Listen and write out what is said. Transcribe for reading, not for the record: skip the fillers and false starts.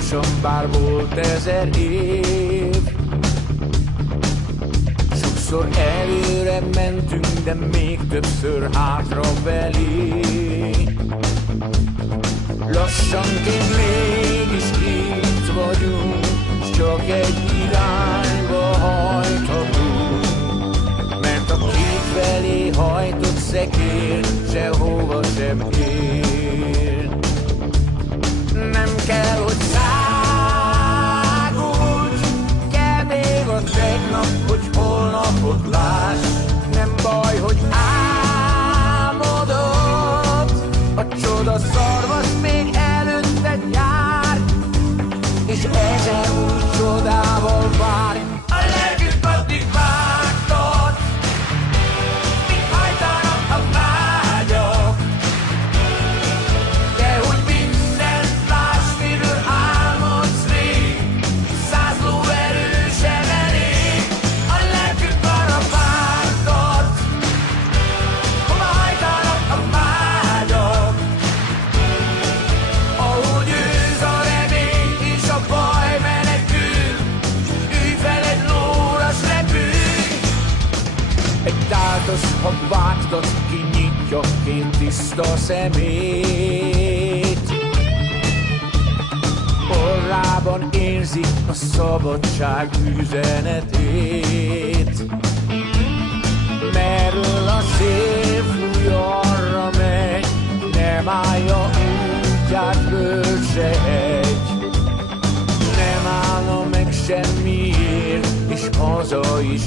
gyorsan, bár volt 1000 év. Sokszor előre mentünk, de még többször hátrafelé. Lassanként mégis itt vagyunk, s csak egy irányba hajthatunk, mert a két felé hajtott szekér sehova sem ér. Nem kell, hogy szágulj, kell még a tegnap, hogy holnapot láss. Nem baj, hogy álmodod, a csoda szarvas még előtted jár, és ezer új csodával vár. A lelkük addig vágtad, míg hajtanak a vágyak, de hogy mindent láss, miről álmodsz rég, 100 lóerő sem elég. A lelkük arra vágtad, hova hajtanak a vágyak, ahogy őz a remény és a baj menekül, ülj fel egy lóra, s repülj. Egy táltos, ha vágtad, kinyitja két tiszta szemét. Orrában érzi a szabadság üzenetét. Merről a szél fúj, arra megy, nem állja útját föld se hegy. Nem állna meg semmiért, és haza is